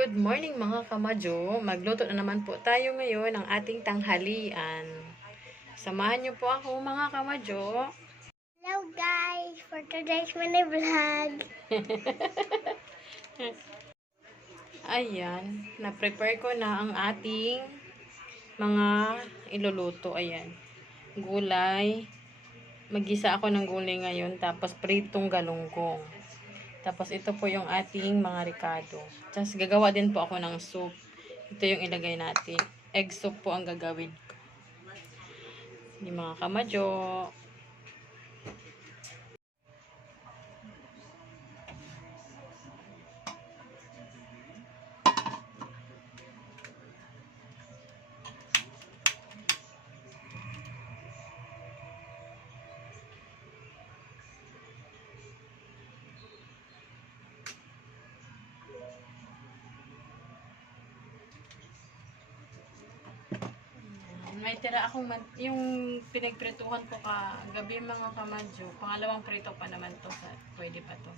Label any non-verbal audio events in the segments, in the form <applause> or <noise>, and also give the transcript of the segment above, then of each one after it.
Good morning mga kamadyo. Magluto na naman po tayo ngayon ng ating tanghalian. Samahan niyo po ako mga kamadyo. Hello guys, for today's mini vlog. <laughs> Ayan, na-prepare ko na ang ating mga iluluto. Ayan, gulay. Magisa ako ng gulay ngayon, tapos pritong galunggong. Tapos ito po yung ating mga ricado. Tapos gagawa din po ako ng soup. Ito yung ilagay natin. Egg soup po ang gagawin ko. Yung mga kamadyo. May tira akong man, yung pinagprituhan ko ka gabi mga kamadyo. Pangalawang prito pa naman to. Sa, pwede pa to.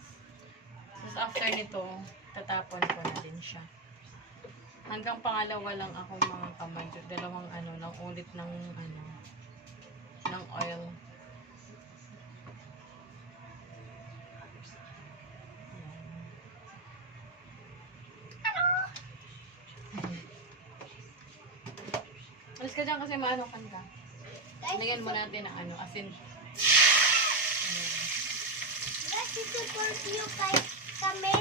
Tapos after nito, tatapon ko na din siya. Hanggang pangalawa lang ako mga kamadyo. Dalawang ano, lang ulit ng ano, ng oil. Ka dyan kasi maano kan ka. Lagyan mo natin ng ano, asin. Guys, support you guys kami.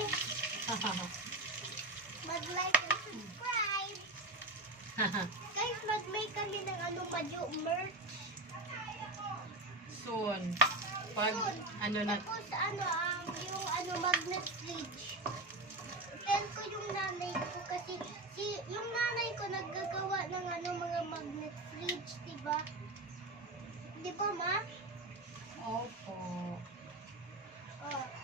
<laughs> Mag-like and subscribe. <laughs> Guys, mag-make kami ng ano, madyo merch. Soon. Pag ano na, Tapos ano, um, yung ano, magnet fridge. Tell ko yung nanay ko kasi si, yung nanay ko naggagawa ba? Di ba, ma? opo. Oh.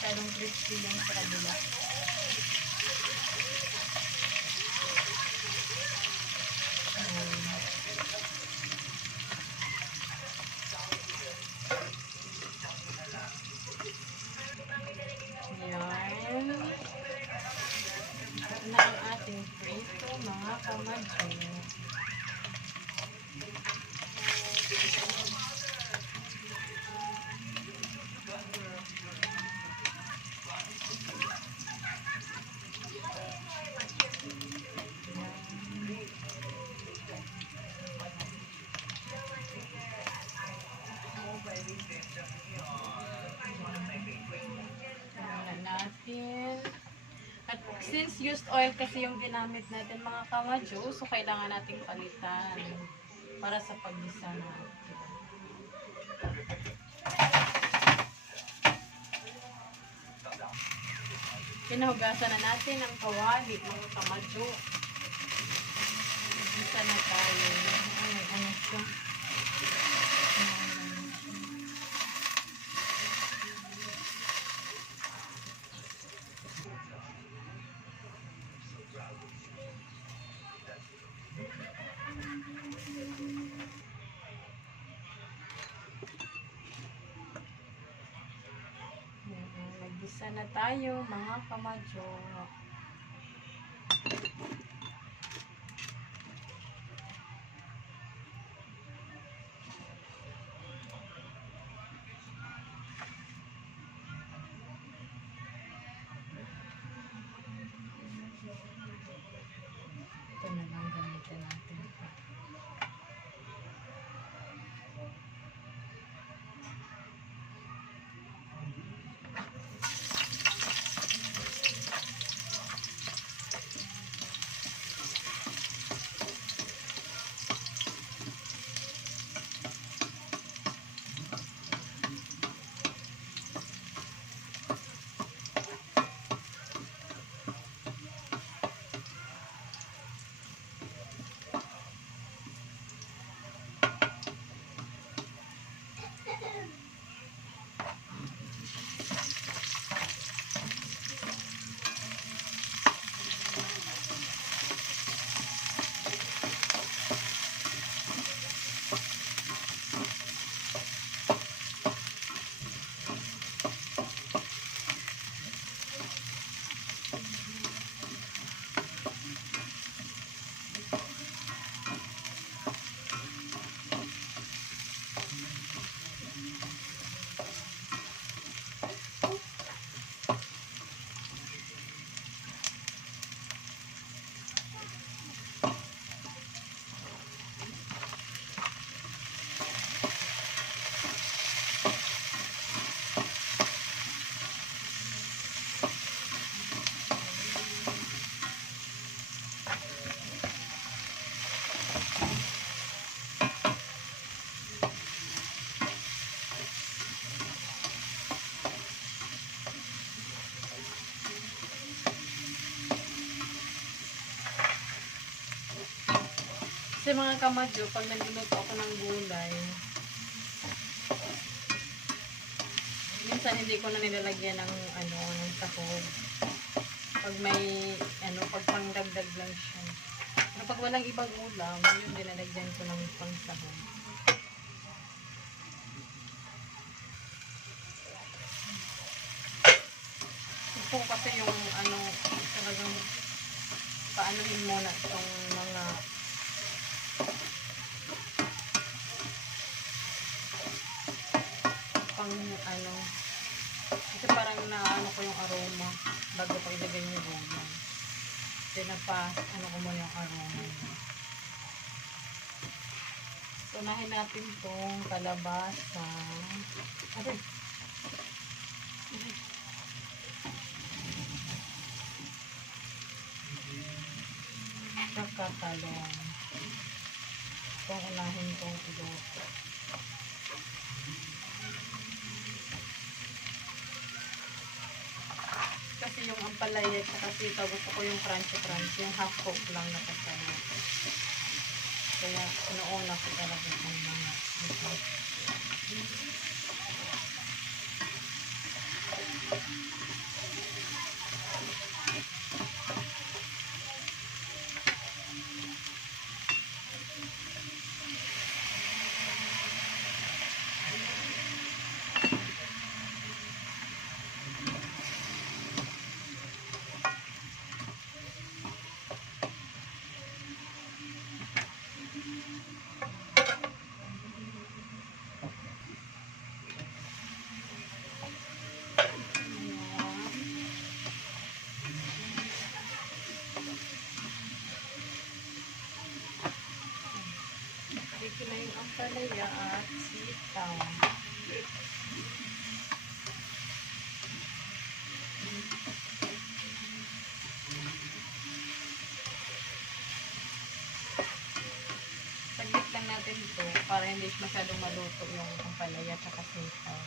Masyadong crispy yung sa kabila. Yan. Ito na ang ating prito, mga kamadyo. Tingnan natin. At since used oil kasi yung ginamit natin mga kamadyo, so kailangan nating palitan. Para sa paggisa na. Pinahugasan na natin ang kawali, mga kamadyo. Gisa na tayo. Ay, ano siya? Ayan, Nagisa na tayo, mga kamadyo. Mga kamadyo, pag nagluluto ako ng gulay, minsan hindi ko na nilalagyan ng ano, ng sahog. Pag may, ano, pag pangdagdag lang siya. Pero pag walang ibang ulam, yun dinalagyan ko ng pang sahog. Gusto ko kasi yung ano, talagang paanohin muna itong mga pang ano kasi parang naano ko yung aroma bago pa ilagay yung gulay pinapa ano ko muna yung aroma so unahin natin tong kalabasa Aray. Saka talong. Itong unahin kong iluto. Kasi yung ampalaya at sitaw, gusto ko yung crunchy-crunchy, yung half cook lang na kasama. Kaya inuuna ko talaga ang mga ito. Dito na yung ampalaya at sitaw. Saglit lang natin natin to para hindi masyadong maluto yung ampalaya at sitaw.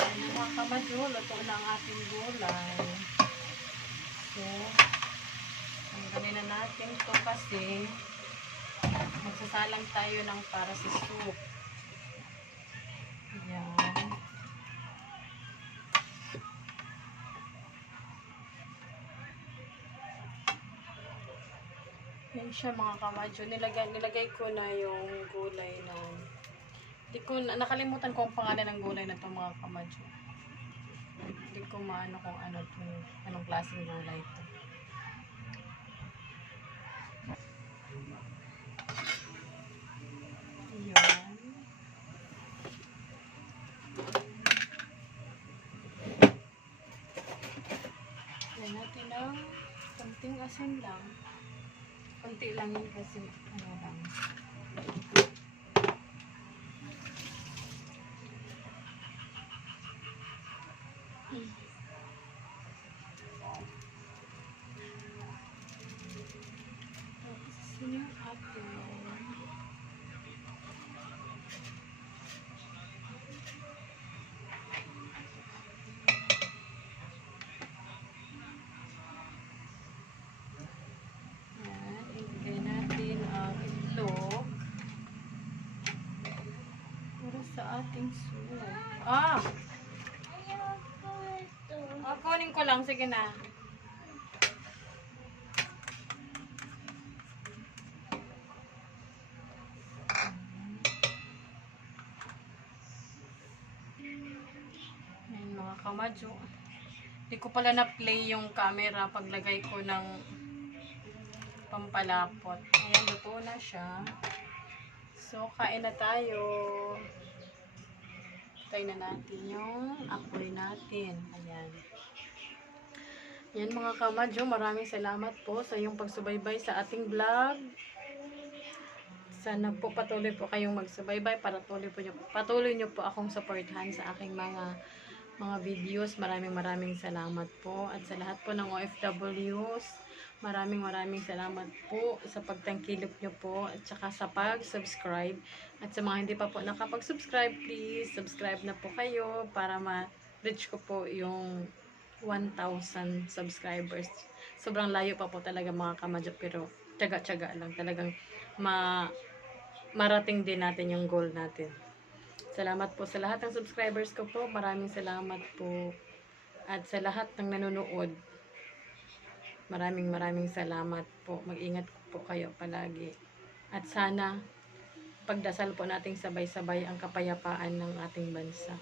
Mga kamadyo, luto na ang ating gulay. So, tanggalin na natin to kasi magsasalang tayo ng para sa soup. Ayan. Yan siya mga kamadyo. Nilagay, nilagay ko na yung gulay na Hindi ko, na- nakalimutan ko ang pangalan ng gulay na to mga kamadyo. Hindi ko maano kung ano to, anong klaseng gulay to. Ayan. Yan natin ng konting asin lang. Konti lang yun kasi ano lang. Hmm. Tapos yun yung apple. Yan, ilagay natin ang itlog. Para sa ating soup. Ah! Ito. Ah, kunin ko lang. Sige na. Ayan mga kamadyo. Hindi ko pala na-play yung camera paglagay ko ng pampalapot. Ayan, luto na siya. So, kain na tayo. Tayo na natin yung apoy natin. Ayan. Yan mga kamadyo, maraming salamat po sa iyong pagsubaybay sa ating vlog. Sana po patuloy po kayong magsubaybay para po nyo, patuloy nyo po akong supportahan sa aking mga mga videos. Maraming maraming salamat po. At sa lahat po ng OFWs, maraming maraming salamat po sa pagtangkilip nyo po at saka sa pag-subscribe. At sa mga hindi pa po nakapag-subscribe, please subscribe na po kayo para ma-reach ko po yung 1,000 subscribers. Sobrang layo pa po talaga mga kamadyo pero tiyaga-tiyaga lang talagang ma marating din natin yung goal natin. Salamat po sa lahat ng subscribers ko po. Maraming salamat po. At sa lahat ng nanonood, maraming maraming salamat po. Mag-ingat po kayo palagi. At sana pagdasal po nating sabay-sabay ang kapayapaan ng ating bansa.